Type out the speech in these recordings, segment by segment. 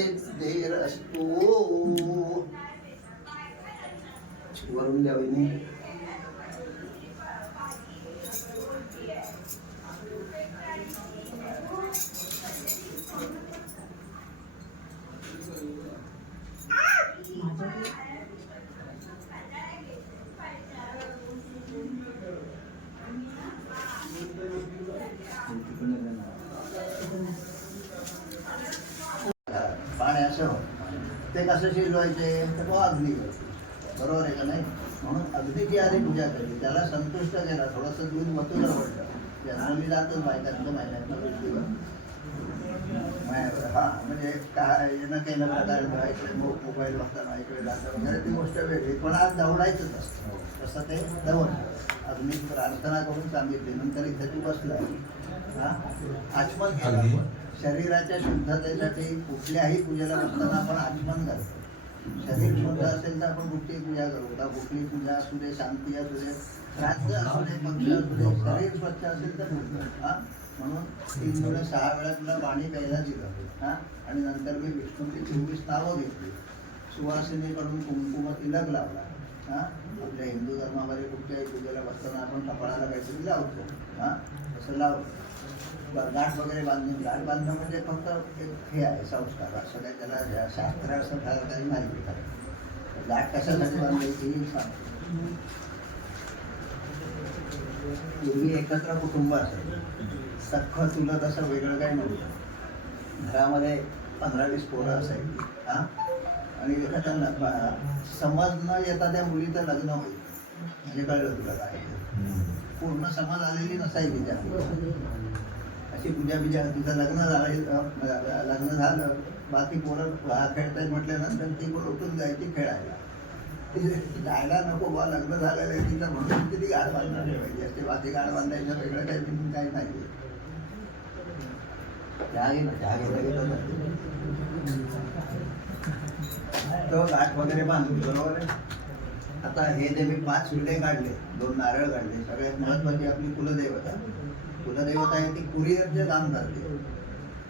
enteras tú. Chihuahua. पाणी असं ते कसं शिजवायचे तर तो अग्नी बरोबर आहे का नाही? म्हणून अगदीची आधी पूजा केली त्याला संतुष्ट केला थोडंसं दूध मथुर आवडलं. जनरली जातच बायकांचं महिन्यातनं गोष्टीवर हा म्हणजे काय येणं केलं प्रकार इकडे मो- मोबाईल बघताना इकडे जाता वगैरे ती गोष्ट वेगळी. पण आज दौडायचंच असतं. तसं ते दौडलं अग्नी प्रार्थना करून सांगितली नंतर इथे तू बसला हा? आचमन. केलं शरीराच्या शुद्धतेसाठी कुठल्याही पूजेला बसताना आपण आचमन करतो. शरीर शुद्ध असेल तर आपण कुठली पूजा करू. का कुठली पूजा असू दे शांती असू दे राज्य असू दे पक्ष असू दे शरीर स्वच्छ असेल तर हा? म्हणून तीन वेळा सहा वेळा तुला पाणी प्यायला दिलं. हा? आणि नंतर मी विष्णूची चोवीस नावं घेतली. सुवासिनीकडून कुंकुम तिलक लावला. हां? आपल्या हिंदू धर्मामध्ये कुठल्याही पूजेला बसताना आपण कपाळाला काहीतरी लावतो. हां? असं लावतो. गाठ वगैरे बांधून गाठ बांधणं म्हणजे फक्त एक हे आहे संस्कार. असं काही त्याला शास्त्र असं फार काही माहिती आहे. गाठ कशासाठी बांधायची सांगतो. पूर्वी एकत्र कुटुंब असेल. सख्ख तुला असं वेगळं काही नव्हतं. घरामध्ये पंधरा वीस पोरं असायची. हां? आणि एखाद्या समाज बा- न येता त्या मुलीचं लग्न होईल. म्हणजे कळलं तुला काय पूर्ण समाज आलेली नसायची त्या अशी पूजा बिजा तिचं लग्न झालं लग्न झालं. बाकी पोरं हा खेळतायत म्हटल्यानंतर ती पोरं उठून जायची खेळायला. ती जायला नको बा लग्न झालेलं आहे तिचं. म्हणून किती गाड बांधणार ठेवायची असते. बाकी गाड बांधायचं वेगळं काही मिनिंग काही नाही. चहा घे ना चहा घ्यायला गेलो तो गाठ वगैरे बांधली बरोबर आहे आता हे जे मी पाच विडे काढले दोन नारळ काढले सगळ्यात महत्वाची आपली कुलदेवता. कुलदेवता आहे ती कुरिअरचे काम करते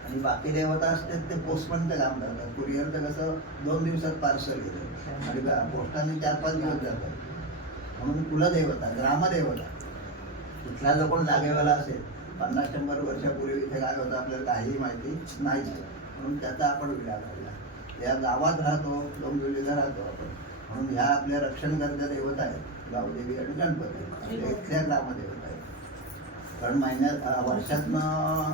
आणि बाकी देवता असतात ते पोस्टमनचं काम करतात कुरिअरचं कसं दोन दिवसात पार्सल येतं आणि पोस्टाने चार पाच दिवस जातात. म्हणून कुलदेवता ग्रामदेवता. तिथला जो कोण जागेवाला असेल पन्नास शंभर वर्षापूर्वी इथे काय होतं आपल्याला काहीही माहिती नाही म्हणून त्याचा आपण विडा काढला या गावात राहतो डोंबिवलीला राहतो आपण. म्हणून ह्या आपल्या रक्षणकर्त्या देवत आहेत. गावदेवी आणि गणपती. आपल्या इथल्या ग्रामदेवता आहेत. कारण महिन्यात वर्षातनं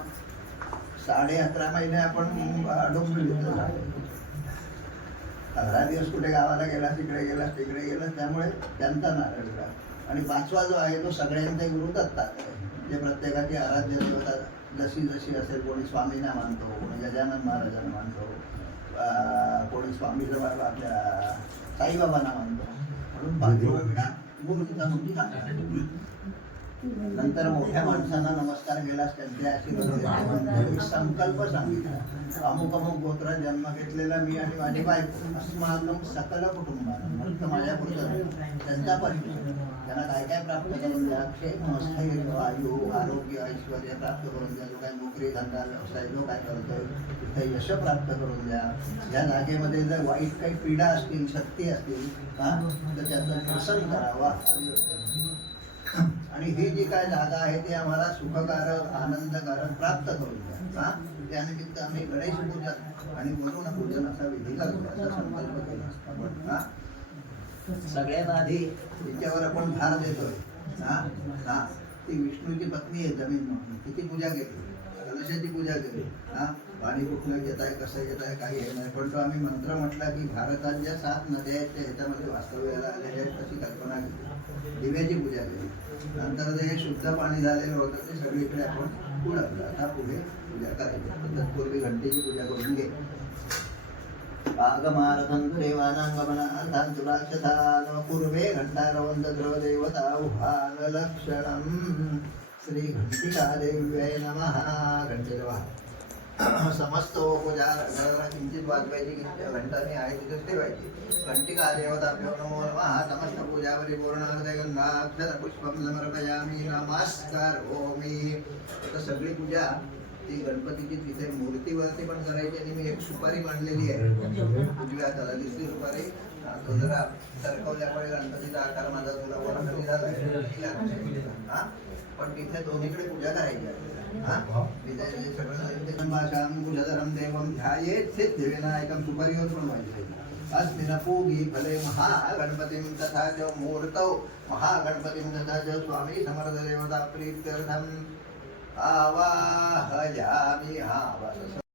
साडे अकरा महिने आपण अं, डोंबिवलीतच राहतो. अकरा दिवस कुठे गावाला गेला तिकडे गेला तिकडे गेला त्यामुळे त्यांचा नारळ आणि पाचवा जो आहे तो सगळ्यांचे गुरु दत्तात जे म्हणजे प्रत्येकाची आराध्य देवता जशी जशी असेल कोणी स्वामींना मानतो कोणी गजानन महाराजांना मानतो. कोणी स्वामी जवळ आपल्या साईबाबांना मानतो म्हणून पाचवा विडा गुरुचा म्हणजे नंतर मोठ्या माणसांना नमस्कार केलास त्यांचे आशीर्वाद संकल्प सांगितला. अमुक अमुक गोत्रात जन्म घेतलेला मी आणि माझी बायको अस्माकम सकल कुटुंबानं फक्त माझ्या पुरुषाला त्यांचा परिचय. त्यांना काय काय प्राप्त करून द्या? क्षेम आयु आरोग्य ऐश्वर प्राप्त करून द्या. जो काय नोकरी धंदा व्यवसाय जो काय करतोय तिथे यश प्राप्त करून द्या. या जागेमध्ये जर वाईट काही पीडा असतील शक्ती असतील हा तर त्याचं निरसन करावा. आणि ही जी काय जागा आहे ती आम्हाला सुखकारक आनंदकारक प्राप्त करून द्या हा त्यानिमित्त आम्ही गणेश पूजन आणि वरुण पूजन असा विधी करतो असा संकल्प केला आपण हा? सगळ्यात आधी तिच्यावर आपण भार देतोय. हा? हा. ती विष्णूची पत्नी आहे जमीन म्हणून. तिची पूजा केली? कलशाची पूजा केली. हा? पाणी कुठलं घेत आहे कसं घेत आहे काही हे नाही. पण तो आम्ही मंत्र म्हटला की भारतात ज्या सात नद्या आहेत त्या ह्याच्यामध्ये वास्तव्याला आलेल्या आहेत तशी कल्पना केली. दिव्याची पूजा केली. नंतर जे शुद्ध पाणी झालेलं होतं ते सगळीकडे आपण उडकलं आता पुढे पूजा करायची. तत्पूर्वी घंटेची पूजा करून घे. आगमारतन्तुरेवानाङ्गमनार्थान्तुराक्षसान् पूर्वे श्री श्रीघण्टिकादेव्यै नमः. घण्टेरवः समस्त पूजा किंचित वाजवायची किंचित घंटाने आहे तिथेच ठेवायची. घंटिका देवताभ्यो नमो नमः समस्त पूजा परिपूर्ण गंधाक्षर पुष्पम समर्पयामी नमस्कार ओमी आता सगळी पूजा ती गणपतीची तिथे मूर्तीवरती पण करायची आणि मी एक सुपारी मांडलेली आहे. उजव्या हाताला दिसली सुपारी. हा, सरकवल्यामुळे गणपतीचा आकार माझा तुला वर झाला पण तिथे दोन्हीकडे पूजा करायची आहे. हा? तिथे जे सगळं ते संभाषण कुलधरम देवम ध्यायेत सिद्धिविनायकम सुपारीवर पण व्हायचं अस्मिन पूगी फले महागणपतीं तथा च मूर्तौ. महागणपतीं तथा च स्वामी समर्थ देवता प्रीत्यर्थम. आवाहयामि हा बस